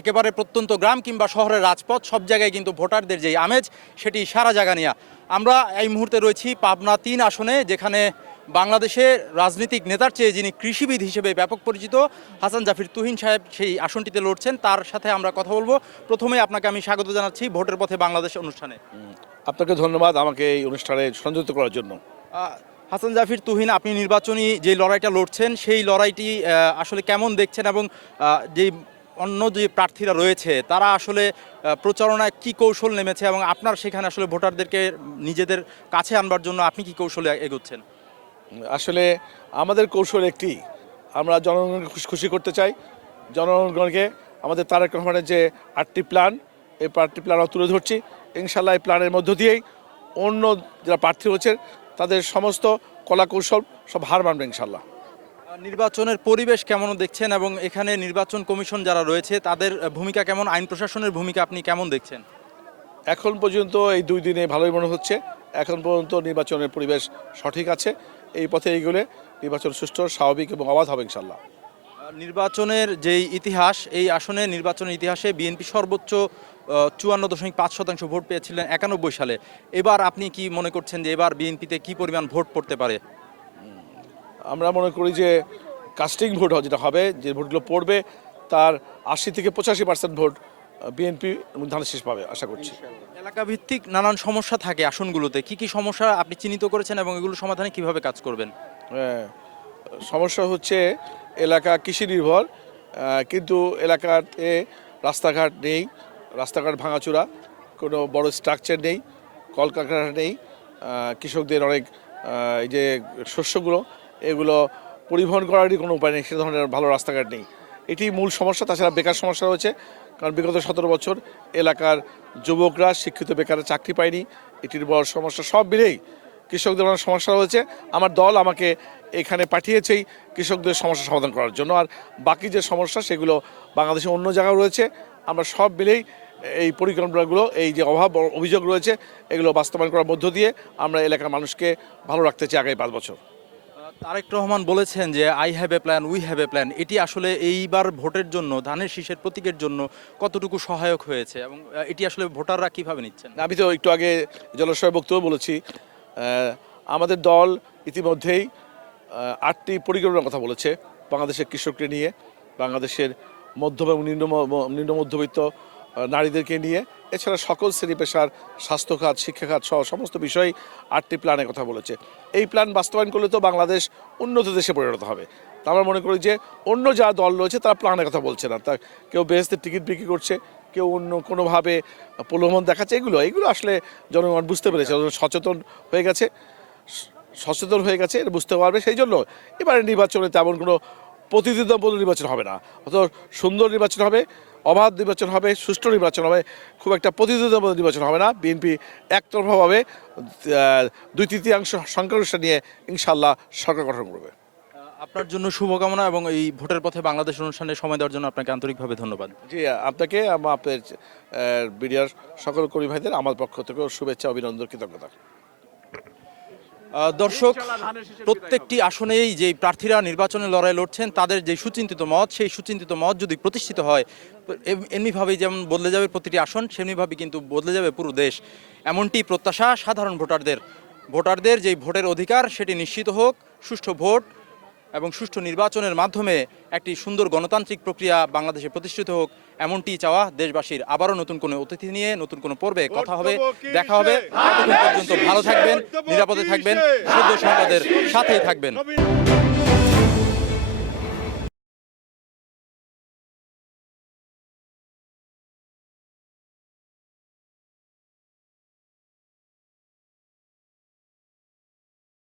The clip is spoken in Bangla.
একেবারে প্রত্যন্ত গ্রাম কিংবা শহরের রাজপথ সব জায়গায় কিন্তু ভোটারদের যেই আমেজ সেটি সারা জায়গা নিয়ে। আমরা এই মুহূর্তে রয়েছি পাবনা ৩ আসনে, যেখানে বাংলাদেশের রাজনৈতিক নেতার চেয়ে যিনি কৃষিবিদ হিসেবে ব্যাপক পরিচিত হাসান জাফির তুহিন সাহেব সেই আসনটিতে লড়ছেন। তার সাথে আমরা কথা বলবো। প্রথমে আপনাকে আমি স্বাগত জানাচ্ছি ভোটের পথে বাংলাদেশ অনুষ্ঠানে। আপনাকে ধন্যবাদ আমাকে এই অনুষ্ঠানে সংযুক্ত করার জন্য। হাসান জাফির তুহিন, আপনি নির্বাচনী যে লড়াইটা লড়ছেন সেই লড়াইটি আসলে কেমন দেখছেন, এবং যেই অন্য যে প্রার্থীরা রয়েছে তারা আসলে প্রচারণায় কি কৌশল নেমেছে, এবং আপনার সেখানে আসলে ভোটারদেরকে নিজেদের কাছে আনবার জন্য আপনি কি কৌশলে এগোচ্ছেন? আসলে আমাদের কৌশল একটি, আমরা জনগণকে খুশি করতে চাই। জনগণকে আমাদের তারেক রহমানের যে 8টি প্ল্যান, এই 8টি প্ল্যান তুলে ধরছি। ইনশাল্লাহ এই প্ল্যানের মধ্য দিয়েই অন্য যারা প্রার্থী হচ্ছে তাদের সমস্ত কলা কৌশল সব হার মানবে ইনশাল্লাহ। নির্বাচনের পরিবেশ কেমন দেখছেন, এবং এখানে নির্বাচন কমিশন যারা রয়েছে তাদের ভূমিকা কেমন, আইন প্রশাসনের ভূমিকা আপনি কেমন দেখছেন? এখন পর্যন্ত এই 2 দিনে ভালোই মনে হচ্ছে। এখন পর্যন্ত নির্বাচনের পরিবেশ সঠিক আছে। এই পথে এইগুলো নির্বাচন সুষ্ঠু, স্বাভাবিক এবং অবাধ হবে ইনশাল্লাহ। নির্বাচনের যেই ইতিহাস, এই আসনে নির্বাচনের ইতিহাসে বিএনপি সর্বোচ্চ 54.5% ভোট পেয়েছিলেন 91 সালে। এবার আপনি কি মনে করছেন যে এবার বিএনপিতে কি পরিমাণ ভোট পড়তে পারে? আমরা মনে করি যে কাস্টিং ভোট যেটা হবে, যে ভোটগুলো পড়বে তার 80 থেকে 85% ভোট বিএনপি ধানের শীষ পাবে আশা করছি। এলাকা ভিত্তিক নানান সমস্যা থাকে আসনগুলোতে, কি কি সমস্যা আপনি চিহ্নিত করেছেন এবং এগুলো সমাধানে কিভাবে কাজ করবেন? সমস্যা হচ্ছে এলাকা কৃষি নির্ভর, কিন্তু এলাকাতে রাস্তাঘাট নেই, রাস্তাঘাট ভাঙাচোরা, কোনো বড় স্ট্রাকচার নেই, কলকারখানা নেই। কৃষকদের অনেক এই যে শস্যগুলো এগুলো পরিবহন করারই কোনো উপায় নেই, সে ধরনের ভালো রাস্তাঘাট নেই। এটি মূল সমস্যা। তাছাড়া বেকার সমস্যা রয়েছে, কারণ বিগত 17 বছর এলাকার যুবকরা শিক্ষিত বেকার চাকরি পায়নি, এটির বড় সমস্যা। সব মিলেই কৃষকদের অনেক সমস্যা রয়েছে। আমার দল আমাকে এখানে পাঠিয়েছেই কৃষকদের সমস্যা সমাধান করার জন্য। আর বাকি যে সমস্যা সেগুলো বাংলাদেশে অন্য জায়গায় রয়েছে। আমরা সব মিলেই এই পরিকল্পনাগুলো, এই যে অভিযোগ রয়েছে এগুলো বাস্তবায়ন করার মধ্য দিয়ে আমরা এলাকার মানুষকে ভালো রাখতে চাই আগামী 5 বছর। তারেক রহমান বলেছেন যে I have a plan, we have a plan. এটি আসলে এইবার ভোটের জন্য, ধানের শীষের প্রতীকের জন্য কতটুকু সহায়ক হয়েছে, এবং এটি আসলে ভোটাররা কিভাবে নিচ্ছেন? আমি তো একটু আগে জলস্বয় বক্তব্য বলেছি, আমাদের দল ইতিমধ্যেই 8টি পরিকল্পনার কথা বলেছে বাংলাদেশের কৃষককে নিয়ে, বাংলাদেশের মধ্য এবং নিম্ন মধ্যবিত্ত নারীদেরকে নিয়ে, এছাড়া সকল শ্রেণী পেশার, স্বাস্থ্য খাত, শিক্ষা খাত সহ সমস্ত বিষয়ে 8টি প্ল্যানের কথা বলেছে। এই প্ল্যান বাস্তবায়ন করলে তো বাংলাদেশ উন্নত দেশে পরিণত হবে। তা আমরা মনে করি যে অন্য যা দল রয়েছে তারা প্ল্যানের কথা বলছে না, তা কেউ বেহেশতের টিকিট বিক্রি করছে, কেউ অন্য কোনোভাবে প্রলোভন দেখাচ্ছে। এগুলো আসলে জনগণ বুঝতে পেরেছে, সচেতন হয়ে গেছে, এটা বুঝতে পারবে। সেই জন্য এবারে নির্বাচনে তেমন কোনো প্রতিদ্বন্দ্বিতামূলক নির্বাচন হবে না, অত সুন্দর নির্বাচন হবে, অবাধ নির্বাচন হবে, সুষ্ঠু নির্বাচন হবে, খুব একটা প্রতিদ্বন্দ্বিতামূলক নির্বাচন হবে না। বিএনপি একতরফাভাবে 2/3 সংখ্যাগরিষ্ঠ নিয়ে ইনশাল্লাহ সরকার গঠন করবে। আপনার জন্য শুভকামনা, এবং এই ভোটের পথে বাংলাদেশ অনুষ্ঠানে সময় দেওয়ার জন্য আপনাকে আন্তরিকভাবে ধন্যবাদ। জি, আপনাকে আপনার বিডিআর সকল কর্মী ভাইদের আমার পক্ষ থেকে শুভেচ্ছা, অভিনন্দন, কৃতজ্ঞতা। দর্শক, প্রত্যেকটি আসনেই যে প্রার্থীরা নির্বাচনে লড়াই লড়ছেন তাদের যে সুচিন্তিত মত, সেই সুচিন্তিত মত যদি প্রতিষ্ঠিত হয়, এমনিভাবেই যেমন বদলে যাবে প্রতিটি আসন, সেমনিভাবে কিন্তু বদলে যাবে পুরো দেশ। এমনটি প্রত্যাশা সাধারণ ভোটারদের যেই ভোটের অধিকার সেটি নিশ্চিত হোক। সুষ্ঠু ভোট এবং সুষ্ঠু নির্বাচনের মাধ্যমে একটি সুন্দর গণতান্ত্রিক প্রক্রিয়া বাংলাদেশে প্রতিষ্ঠিত হোক, এমনটি চাওয়া দেশবাসীর। আবারও নতুন কোনো অতিথি নিয়ে নতুন কোনো পর্বে কথা হবে, দেখা হবে। ততক্ষণ পর্যন্ত ভালো থাকবেন, নিরাপদে থাকবেন, শুদ্ধ সংবাদের সাথেই থাকবেন।